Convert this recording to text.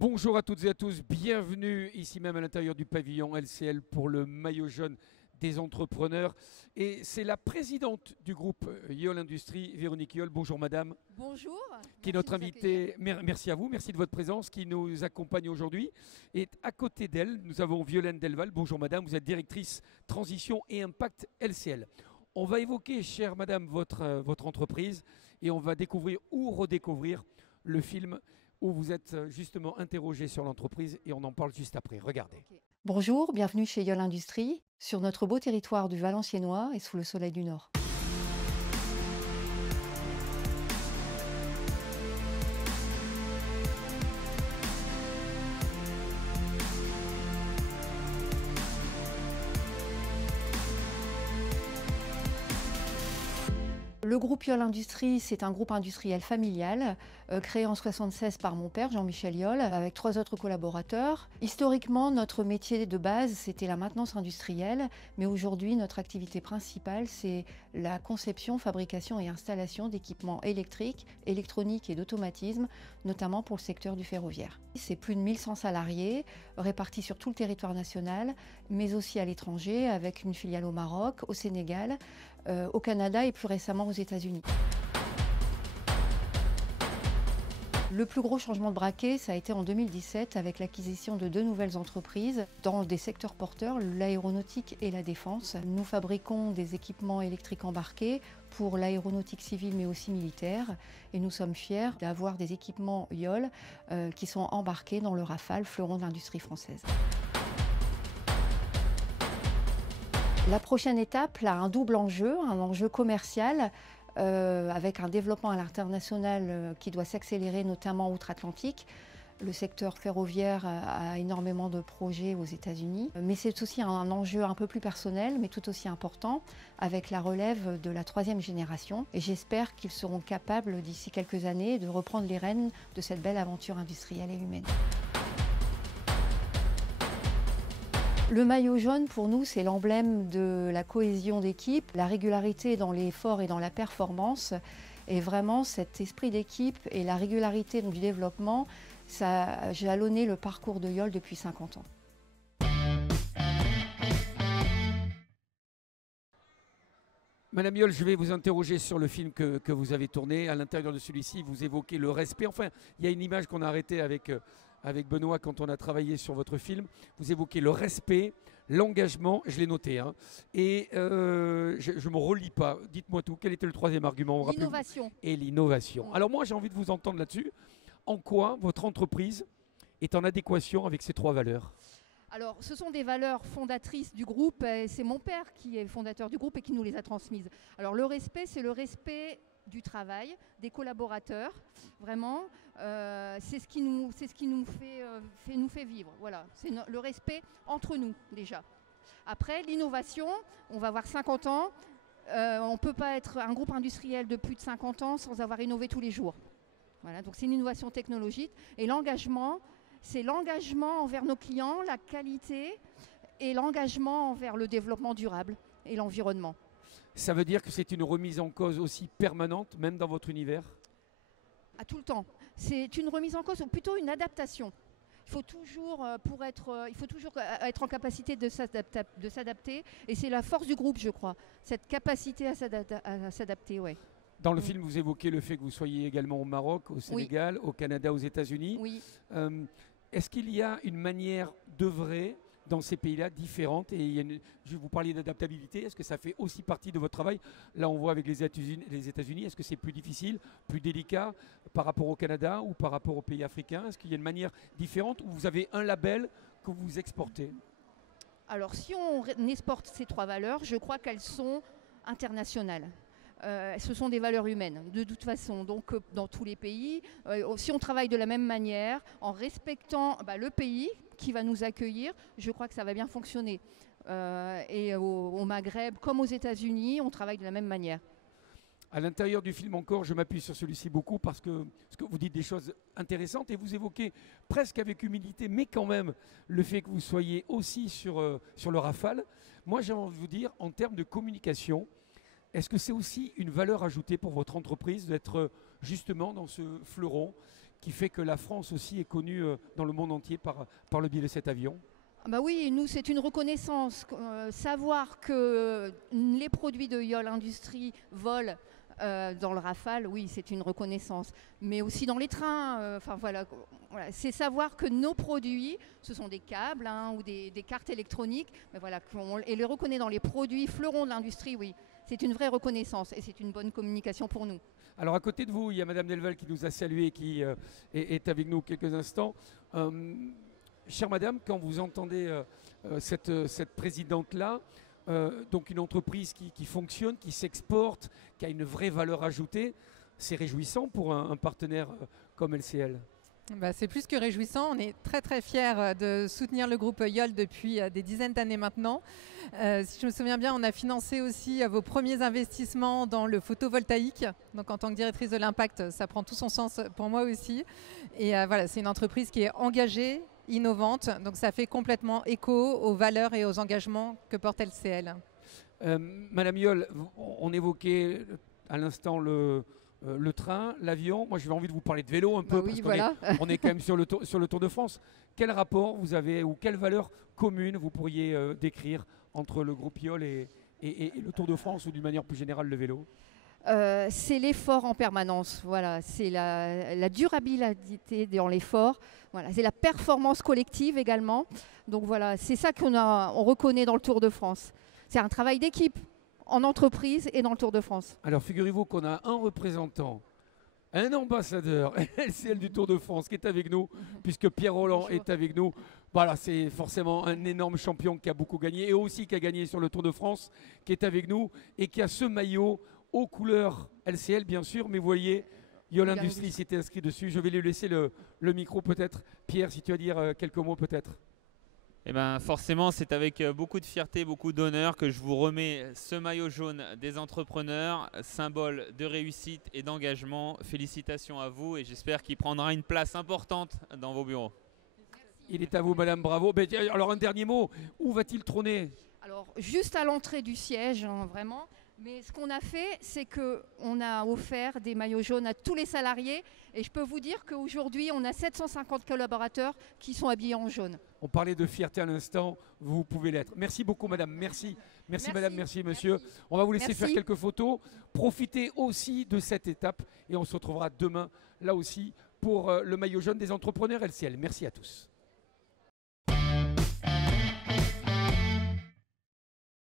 Bonjour à toutes et à tous, bienvenue ici même à l'intérieur du pavillon LCL pour le maillot jaune des entrepreneurs. Et c'est la présidente du groupe Yole Industries, Véronique Yole. Bonjour madame. Bonjour. Qui est notre invitée. Merci à vous, merci de votre présence, qui nous accompagne aujourd'hui. Et à côté d'elle, nous avons Violaine Delval. Bonjour madame, vous êtes directrice transition et impact LCL. On va évoquer, chère madame, votre entreprise et on va découvrir ou redécouvrir le film où vous êtes justement interrogé sur l'entreprise et on en parle juste après. Regardez. Okay. Bonjour, bienvenue chez Yole Industries, sur notre beau territoire du Valenciennois et sous le soleil du Nord. Le groupe Yole Industries, c'est un groupe industriel familial créé en 1976 par mon père, Jean-Michel Yole, avec 3 autres collaborateurs. Historiquement, notre métier de base, c'était la maintenance industrielle, mais aujourd'hui, notre activité principale, c'est la conception, fabrication et installation d'équipements électriques, électroniques et d'automatisme, notamment pour le secteur du ferroviaire. C'est plus de 1100 salariés répartis sur tout le territoire national, mais aussi à l'étranger, avec une filiale au Maroc, au Sénégal, au Canada et plus récemment aux États-Unis. Le plus gros changement de braquet, ça a été en 2017 avec l'acquisition de 2 nouvelles entreprises dans des secteurs porteurs, l'aéronautique et la défense. Nous fabriquons des équipements électriques embarqués pour l'aéronautique civile mais aussi militaire et nous sommes fiers d'avoir des équipements Yole qui sont embarqués dans le Rafale, fleuron de l'industrie française. La prochaine étape a un double enjeu, un enjeu commercial avec un développement à l'international qui doit s'accélérer, notamment outre-Atlantique. Le secteur ferroviaire a énormément de projets aux États-Unis, mais c'est aussi un enjeu un peu plus personnel, mais tout aussi important, avec la relève de la 3e génération. Et j'espère qu'ils seront capables, d'ici quelques années, de reprendre les rênes de cette belle aventure industrielle et humaine. Le maillot jaune, pour nous, c'est l'emblème de la cohésion d'équipe, la régularité dans l'effort et dans la performance. Et vraiment, cet esprit d'équipe et la régularité du développement, ça a jalonné le parcours de Yole depuis 50 ans. Madame Yole, je vais vous interroger sur le film que vous avez tourné. À l'intérieur de celui-ci, vous évoquez le respect. Enfin, il y a une image qu'on a arrêtée avec Benoît quand on a travaillé sur votre film. Vous évoquez le respect, l'engagement, je l'ai noté. Hein, et je ne me relis pas. Dites-moi tout. Quel était le 3e argument? L'innovation. Et l'innovation. Alors moi, j'ai envie de vous entendre là-dessus. En quoi votre entreprise est en adéquation avec ces 3 valeurs? Alors, ce sont des valeurs fondatrices du groupe. C'est mon père qui est fondateur du groupe et qui nous les a transmises. Alors, le respect, c'est le respect du travail, des collaborateurs, vraiment. C'est ce qui nous fait vivre. Voilà, c'est le respect entre nous, déjà. Après, l'innovation, on va avoir 50 ans. On ne peut pas être un groupe industriel de plus de 50 ans sans avoir innové tous les jours. Voilà, donc c'est une innovation technologique. Et l'engagement, c'est l'engagement envers nos clients, la qualité et l'engagement envers le développement durable et l'environnement. Ça veut dire que c'est une remise en cause aussi permanente, même dans votre univers? À tout le temps. C'est une remise en cause, ou plutôt une adaptation. Il faut toujours être en capacité de s'adapter. Et c'est la force du groupe, je crois, cette capacité à s'adapter, ouais. Dans le film, vous évoquez le fait que vous soyez également au Maroc, au Sénégal, oui, au Canada, aux États-Unis. Oui. Est-ce qu'il y a une manière d'œuvrer dans ces pays-là différente? Et je vous parlais d'adaptabilité. Est-ce que ça fait aussi partie de votre travail? Là, on voit avec les États-Unis. Est-ce que c'est plus difficile, plus délicat par rapport au Canada ou par rapport aux pays africains? Est-ce qu'il y a une manière différente ou vous avez un label que vous exportez? Alors, si on exporte ces 3 valeurs, je crois qu'elles sont internationales. Ce sont des valeurs humaines, de toute façon, donc dans tous les pays. Si on travaille de la même manière, en respectant le pays qui va nous accueillir, je crois que ça va bien fonctionner. Et au Maghreb, comme aux États-Unis, on travaille de la même manière. À l'intérieur du film encore, je m'appuie sur celui-ci beaucoup parce que vous dites des choses intéressantes et vous évoquez presque avec humilité, mais quand même, le fait que vous soyez aussi sur le Rafale. Moi, j'ai envie de vous dire, en termes de communication, est-ce que c'est aussi une valeur ajoutée pour votre entreprise d'être justement dans ce fleuron qui fait que la France aussi est connue dans le monde entier par le biais de cet avion? Ah bah oui, nous c'est une reconnaissance. Savoir que les produits de Yole Industries volent dans le Rafale, oui, c'est une reconnaissance. Mais aussi dans les trains, enfin voilà, c'est savoir que nos produits, ce sont des câbles ou des cartes électroniques, mais voilà, et les reconnaît dans les produits fleurons de l'industrie, oui. C'est une vraie reconnaissance et c'est une bonne communication pour nous. Alors à côté de vous, il y a Madame Delval qui nous a salué, qui est avec nous quelques instants. Chère Madame, quand vous entendez cette présidente-là, donc une entreprise qui fonctionne, qui s'exporte, qui a une vraie valeur ajoutée, c'est réjouissant pour un partenaire comme LCL. Bah, c'est plus que réjouissant. On est très très fiers de soutenir le groupe Yole depuis des dizaines d'années maintenant. Si je me souviens bien, on a financé aussi vos premiers investissements dans le photovoltaïque. Donc en tant que directrice de l'impact, ça prend tout son sens pour moi aussi. Et voilà, c'est une entreprise qui est engagée, innovante. Donc ça fait complètement écho aux valeurs et aux engagements que porte LCL. Madame Yole, on évoquait à l'instant le train, l'avion. Moi, j'avais envie de vous parler de vélo un peu, oui, parce voilà. on est quand même sur le Tour de France. Quel rapport vous avez, ou quelle valeur commune vous pourriez décrire entre le groupe Yole et le Tour de France, ou d'une manière plus générale le vélo? C'est l'effort en permanence, voilà. C'est la durabilité dans l'effort, voilà. C'est la performance collective également. Donc voilà, c'est ça on reconnaît dans le Tour de France. C'est un travail d'équipe en entreprise et dans le Tour de France. Alors figurez-vous qu'on a un représentant, un ambassadeur LCL du Tour de France qui est avec nous, puisque Pierre Rolland est avec nous. Voilà, c'est forcément un énorme champion qui a beaucoup gagné et aussi qui a gagné sur le Tour de France, qui est avec nous et qui a ce maillot aux couleurs LCL bien sûr, mais vous voyez, Yole Industries s'était inscrit dessus. Je vais lui laisser le micro peut-être. Pierre, si tu as à dire quelques mots peut-être. Eh ben, forcément, c'est avec beaucoup de fierté, beaucoup d'honneur que je vous remets ce maillot jaune des entrepreneurs, symbole de réussite et d'engagement. Félicitations à vous et j'espère qu'il prendra une place importante dans vos bureaux. Il est à vous, Madame, bravo. Alors un dernier mot, où va-t-il trôner? Alors juste à l'entrée du siège, vraiment. Mais ce qu'on a fait, c'est qu'on a offert des maillots jaunes à tous les salariés. Et je peux vous dire qu'aujourd'hui, on a 750 collaborateurs qui sont habillés en jaune. On parlait de fierté à l'instant, vous pouvez l'être. Merci beaucoup Madame, merci. Merci Madame, merci Monsieur. On va vous laisser faire quelques photos. Profitez aussi de cette étape et on se retrouvera demain, là aussi, pour le maillot jaune des entrepreneurs LCL. Merci à tous.